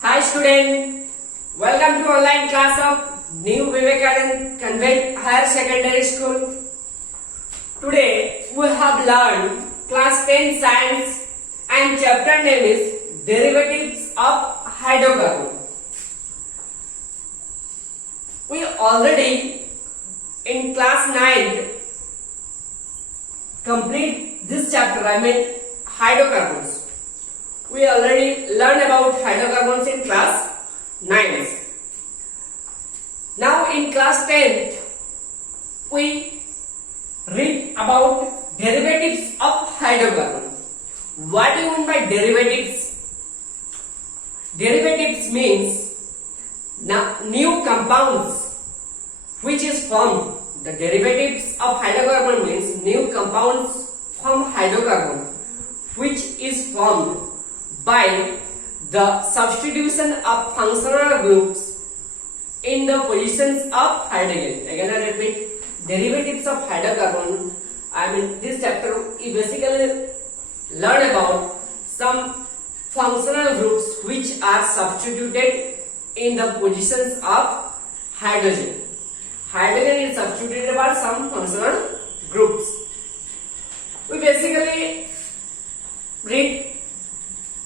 Hi student, welcome to online class of New Vivekanand Convent Higher Secondary School. Today we have learned class 10 science and chapter name is derivatives of hydrocarbon. We already in class 9 complete this chapter, hydrocarbons. We already learned about hydrocarbons in class 9. Now in class 10 we read about derivatives of hydrocarbon. What do you mean by derivatives? Derivatives means new compounds which is formed. The derivatives of hydrocarbon means new compounds from hydrocarbon which is formed by the substitution of functional groups in the positions of hydrogen. Again I repeat, derivatives of hydrocarbon. This chapter we basically learn about some functional groups which are substituted in the positions of hydrogen. Hydrogen is substituted by some functional groups. We basically read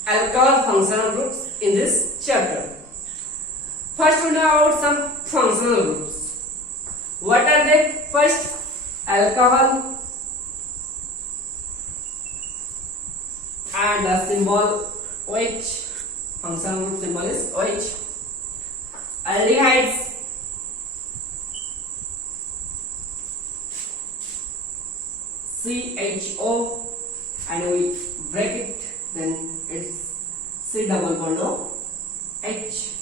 alcohol functional groups in this chapter. First we know about some functional groups. What are they? First, alcohol, and the symbol OH. Functional group symbol is OH. Aldehydes, CHO, and we break it, then it's C double bond O H.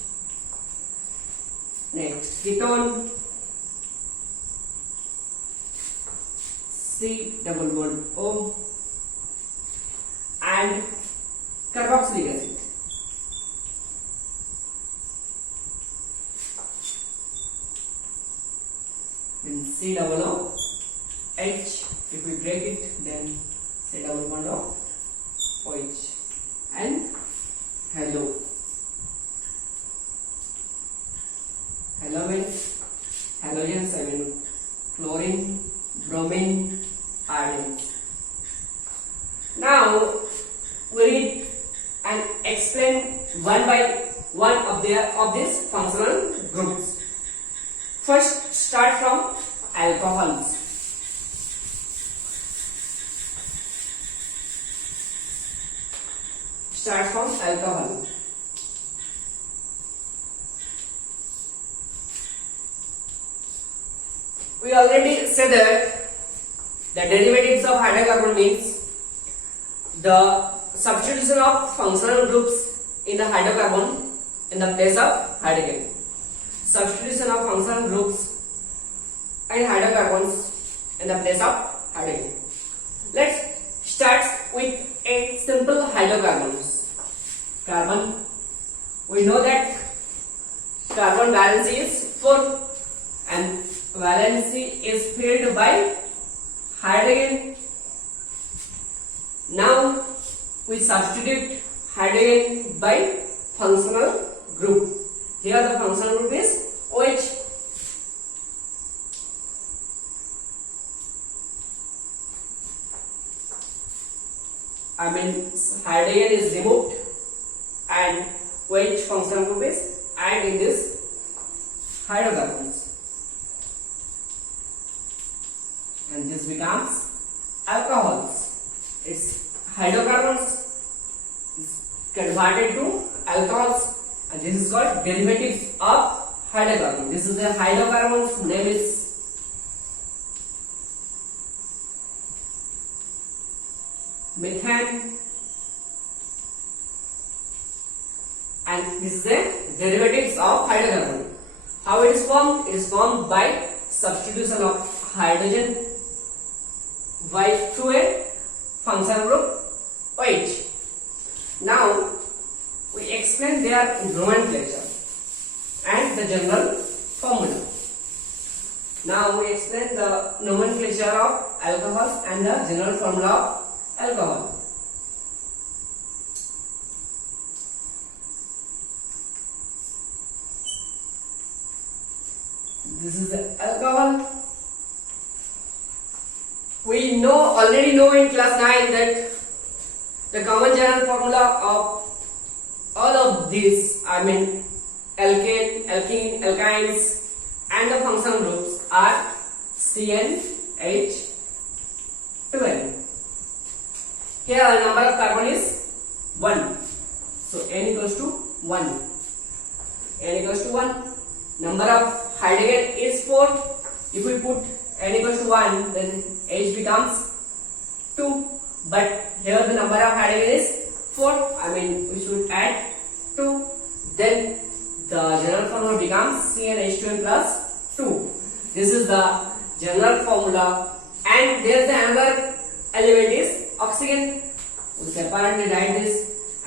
Next, ketone, C double bond O, and carboxylic acid. Then C double O H. If we break it, then C double bond O OH. And halo. Halo means halogens, chlorine, bromine, iodine. Now we read and explain one by one of these functional groups. First, start from alcohols. Start from alcohol. We already said that the derivatives of hydrocarbon means the substitution of functional groups in the hydrocarbon in the place of hydrogen. Substitution of functional groups and hydrocarbons in the place of hydrogen. Let's start with a simple hydrocarbons. Carbon. We know that carbon valency is 4 and valency is filled by hydrogen. Now we substitute hydrogen by functional group. Here the functional group is OH. Hydrogen is removed and OH functional group is added in this hydrocarbons. And this becomes alcohols. Its hydrocarbons is converted to alcohols, and this is called derivatives of hydrocarbon. This is the hydrocarbons name is methane, and this is the derivatives of hydrocarbon. How it is formed? It is formed by substitution of hydrogen through a functional group OH. Now we explain their nomenclature and the general formula. Now we explain the nomenclature of alcohols and the general formula of alcohol. This is the alcohol. We already know in class 9 that the common general formula of all of these, I mean alkane, alkene, alkynes and the functional groups are CnH2n. Here the number of carbon is 1. So N equals to 1. N equals to 1. Number of hydrogen is 4. If we put N equals to 1, then H becomes 2. But here the number of hydrogen is 4. I mean we should add 2. Then the general formula becomes CnH2n plus 2. This is the general formula. And there is another element is oxygen. We separately write this,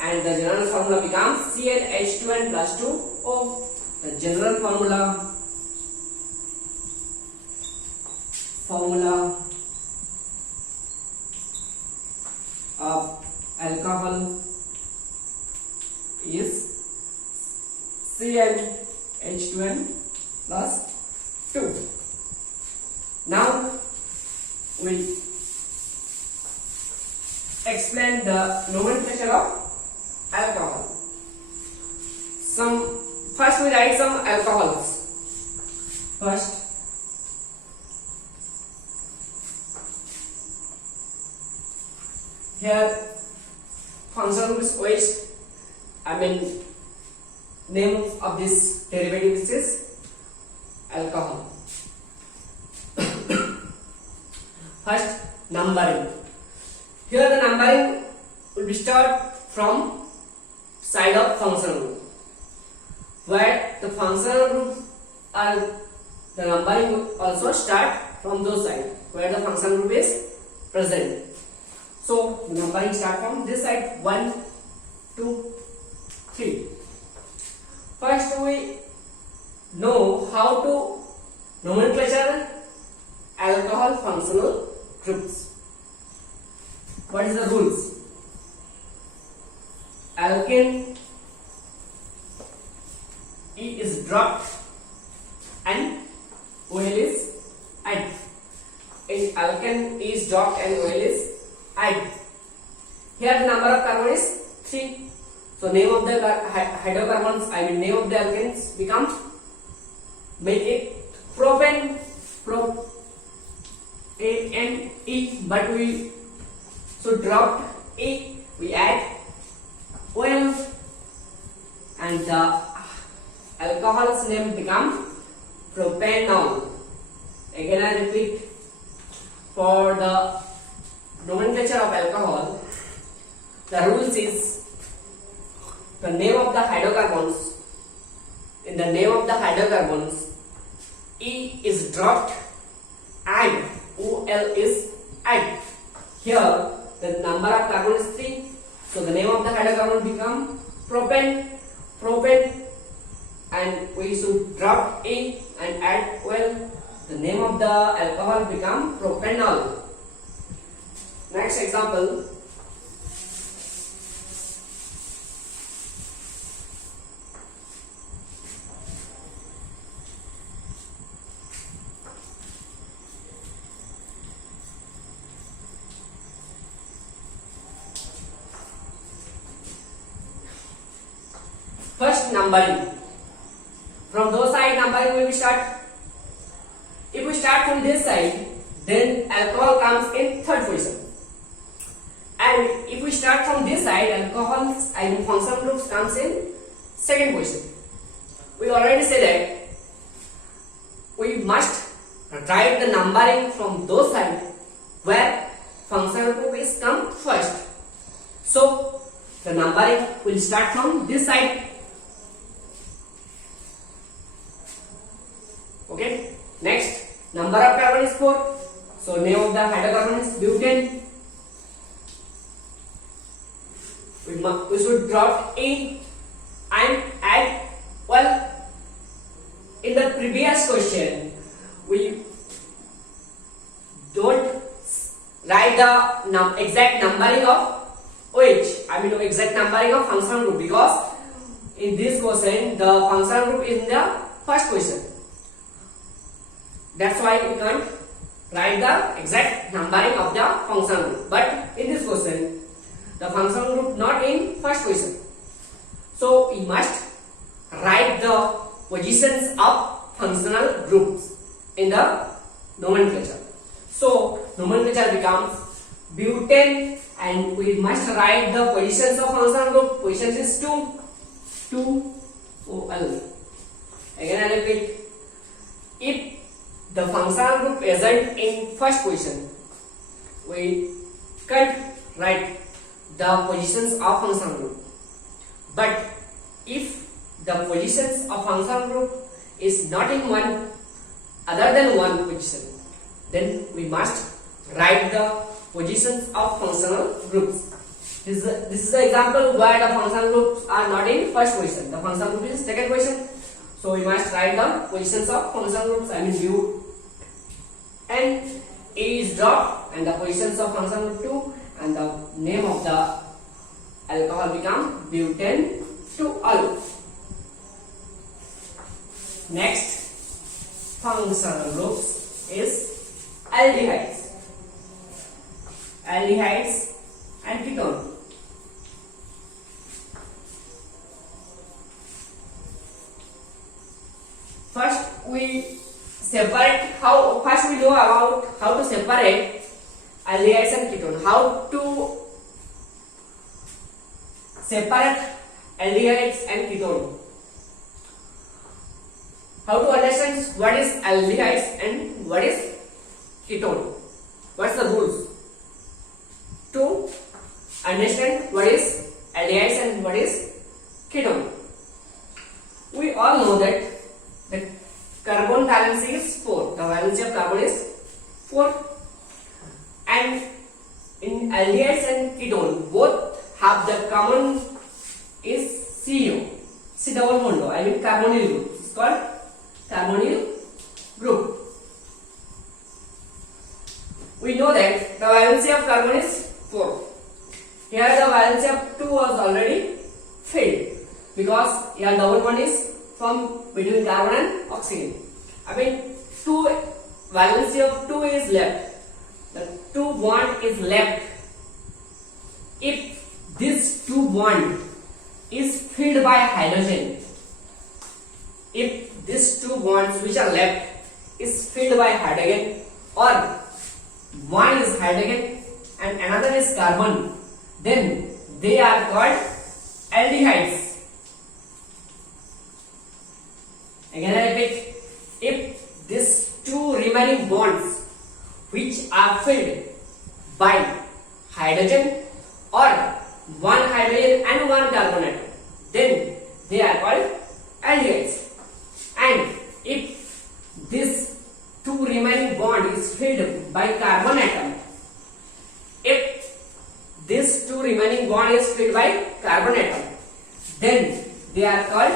and the general formula becomes CnH2n plus 2O. The general formula of alcohol is CnH2n plus 2. Now we explain the nomenclature of alcohol. First we write some alcohols. First, here functional group is OH. I mean name of this derivative is alcohol. First, numbering. Here the numbering will be start from side of functional group, where the functional group are the numbering will also start from those side where the functional group is present. So the numbering start from this side 1, 2, 3. First we know how to nomenclature alcohol functional groups. What is the rules? Alkane E is dropped and OL is added. In alkane E is dropped and OL is added. Here the number of carbon is 3. So name of the hydrocarbons, I mean name of the alkanes becomes, make it propane, A-N-E, but we drop E, we add OL, and the alcohol's name becomes propanol. Again I repeat, for the nomenclature of alcohol, the rules is the name of the hydrocarbons. In the name of the hydrocarbons, E is dropped and OL is added. Here the number of carbon is 3, so the name of the hydrocarbon become propane, and we should drop E and add OL. The name of the alcohol become propanol. Next example. First, numbering. From those side, numbering will be start. If we start from this side, then alcohol comes in third position. And if we start from this side, alcohols and functional groups comes in second position. We already said that we must write the numbering from those sides where functional group is come first. So the numbering will start from this side. Okay. Next, number of carbon is 4. So name of the hydrocarbon is butane. We should drop E and add. Well, in the previous question, we don't write the exact numbering of OH. I mean exact numbering of functional group, because in this question the functional group is in the first position. That's why we can't write the exact numbering of the functional group. But in this question, the functional group not in first position. So we must write the positions of functional groups in the nomenclature. So nomenclature becomes butane, and we must write the positions of functional group. Positions is 2ol. Again I repeat, if the functional group isn't in first position, we can't write the positions of functional group. But if the positions of functional group is not in one other than one position, then we must write the positions of functional groups. This is the example where the functional groups are not in first position. The functional group is second position. So we must write the positions of functional groups. I mean view, and A is dropped, and the positions of functional group 2, and the name of the alcohol become butane 2ol. Next functional groups is aldehydes and ketone. First we know about how to separate aldehydes and ketone. How to separate aldehydes and ketone. How to understand what is aldehydes and what is ketone. What's the rules to understand what is aldehydes and what is ketone? We all know that the carbon valency is 4. The valency of carbon is 4, and in aldehydes and ketone both have the common is CO, C double bond. I mean carbonyl group. It's called carbonyl group. We know that the valency of carbon is 4. Here the valency of 2 was already filled, because here double bond is formed between carbon and oxygen. I mean 2 valency of 2 is left. The 2 bond is left. If this 2 bond is filled by hydrogen, if these 2 bonds which are left is filled by hydrogen, or one is hydrogen and another is carbon, then they are called aldehydes. Again I repeat, if these 2 remaining bonds which are filled by hydrogen, or one hydrogen and one carbon atom, then they are called aldehydes. And if this 2 remaining bond is filled by carbon atom, if this 2 remaining bond is filled by carbon atom, then they are called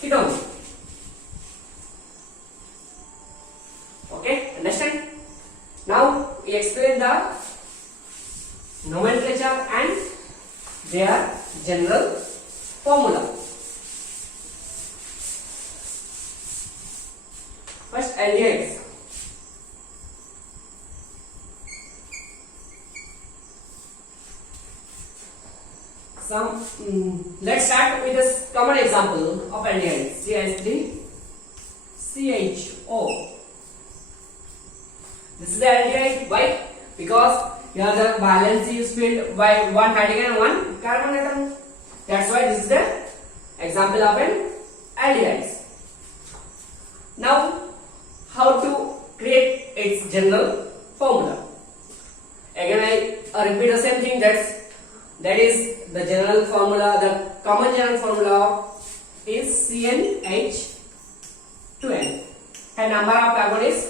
ketone. Okay, understand? Now we explain the nomenclature and their general formula. First, aldehydes. Let's start with this common example of aldehydes. CH3CHO. This is the aldehyde. Why? Because here the valency is filled by one hydrogen and one carbon atom. That's why this is the example of an aldehyde. Now, how to create its general formula? Again, I repeat the same thing. That is the general formula. The common general formula is CnH2n, and number of carbon is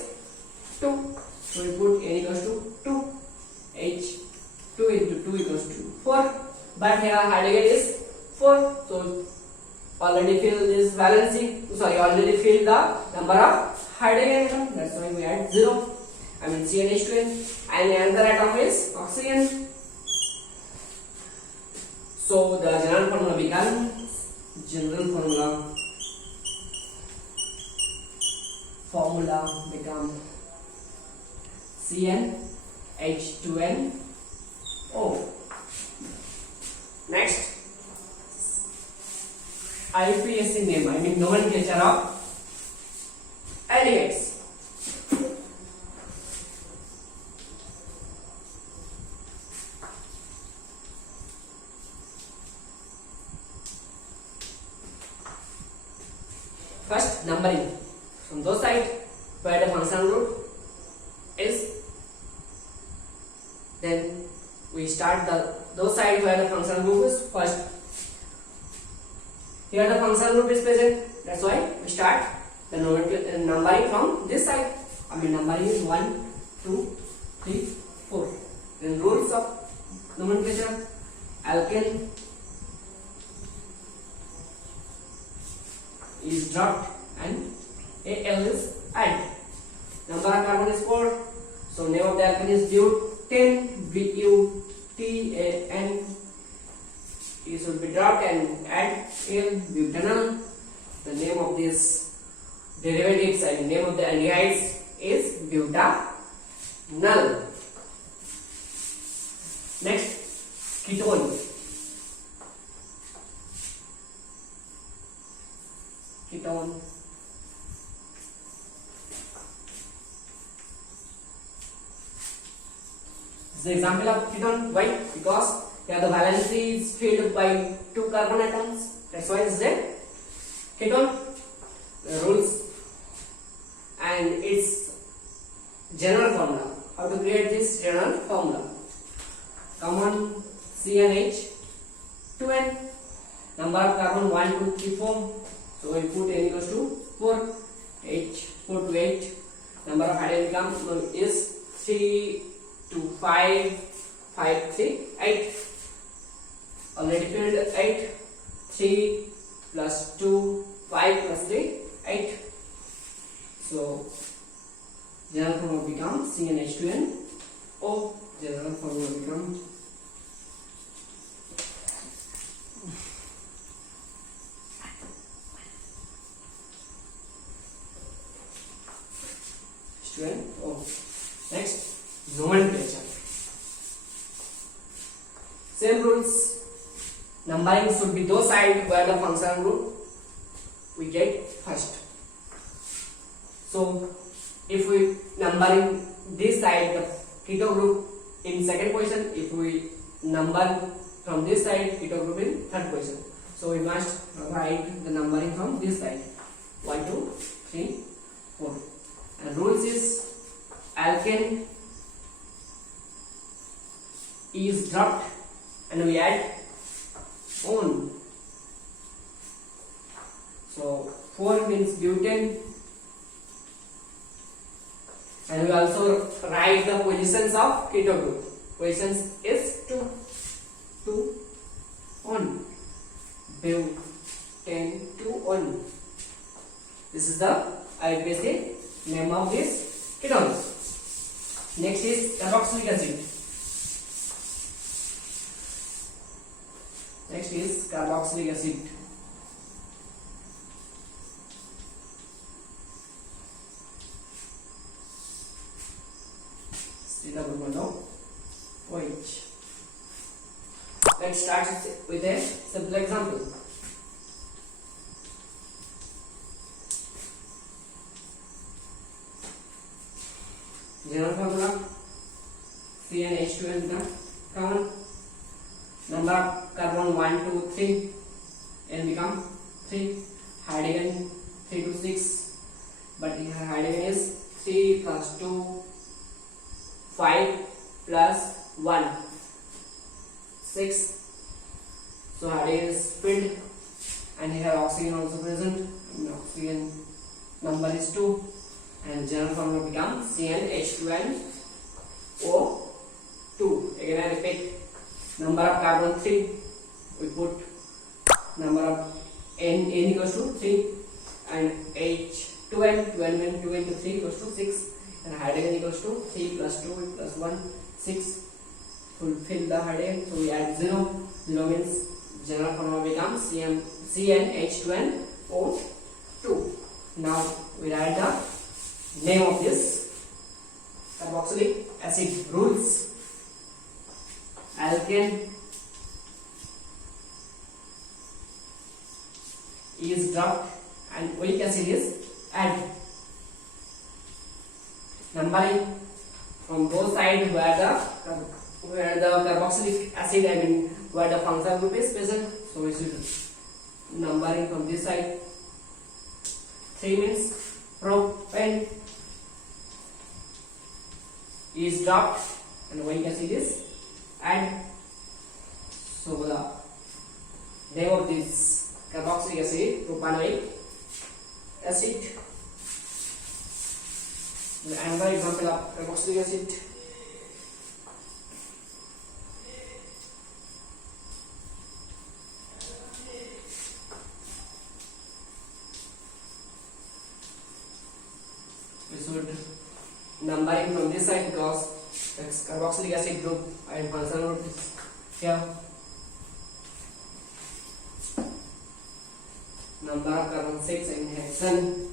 2. So we put n equals to 2. H 2 into 2 equals to 4. But here hydrogen is 4. So already fill this valency. Already fill the number of hydrogen atom. That's why we add 0. I mean CnH2n, and another atom is oxygen. So the general formula becomes formula become CnH2nO. Next, IUPAC name, I mean nomenclature of aldehydes. First, numbering from those side where the functional group is, then we start those side where the functional group is first. Here the functional group is present, that's why we start the numbering from this side. I mean numbering is 1, 2, 3, 4. Then rules of nomenclature: alkane is dropped and Al is added. Number of carbon is 4, so name of the alkane is butane, butan. It should be dropped and add Al, butanol. The name of this derivatives and name of the aldehydes is butanol. Next, ketone. Ketone. This is the example of ketone. Why? Because here the valency is filled by 2 carbon atoms. That's why it's a ketone. The rules and its general formula. How to create this general formula? Common CnH2n. Number of carbon 1, 2, 3, 4. So we put n equals to 4. 4 to 8. Number of hydrogen is 3 to 5. 5, 3, 8. Already filled 8. 3 plus 2, 5 plus 3, 8. So general formula becomes CnH2nO. General formula becomes H2nO. Next, nomenclature. Same rules. Numbering should be those side where the functional group we get first. So if we numbering this side the keto group in second position, if we number from this side keto group in third position. So we must write the numbering from this side 1, 2, 3, 4. And rules is alkane is dropped and we add on. So 4 means butane, and we also write the positions of keto group. Positions is 2 on butane 2 on. This is the IUPAC name of this ketone. Next is carboxylic acid. Next is carboxylic acid. OH. Let's start with a simple example. General formula CnH2n common. Number of carbon 1, 2, 3, n become 3. Hydrogen 3 to 6, but here hydrogen is 3 plus 2, 5 plus 1, 6. So hydrogen is filled, and here oxygen also present. Oxygen number is 2, and general formula becomes CnH2nO2. Again I repeat, number of carbon 3, we put number of n equals to 3, and H2n, 2 into 3 equals to 6, and hydrogen equals to 3 plus 2 plus 1, 6. Fulfill the hydrogen, so we add 0. 0 means general formula becomes CnH2nO2. Now we write the name of this carboxylic acid rules. Alkane is dropped and oleic acid is added. Numbering from both sides where the carboxylic acid, where the functional group is present, so we should numbering from this side. 3 means propane is dropped and oleic acid is added. So the name of this carboxylic acid, propanoic acid. Another example of carboxylic acid. We should numbering from this side because it's carboxylic acid group and functional group is here. Number of carbon 6 in hexane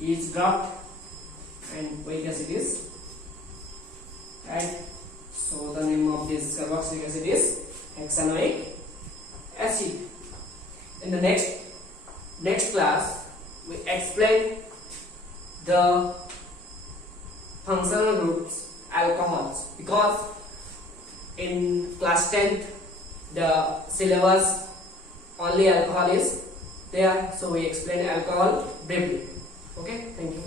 is dropped and oleic acid is added. So the name of this carboxylic acid is hexanoic acid. In the next class, we explain the functional groups alcohols, because in class 10th the syllabus only alcohol is there, so we explain alcohol briefly. Okay, thank you.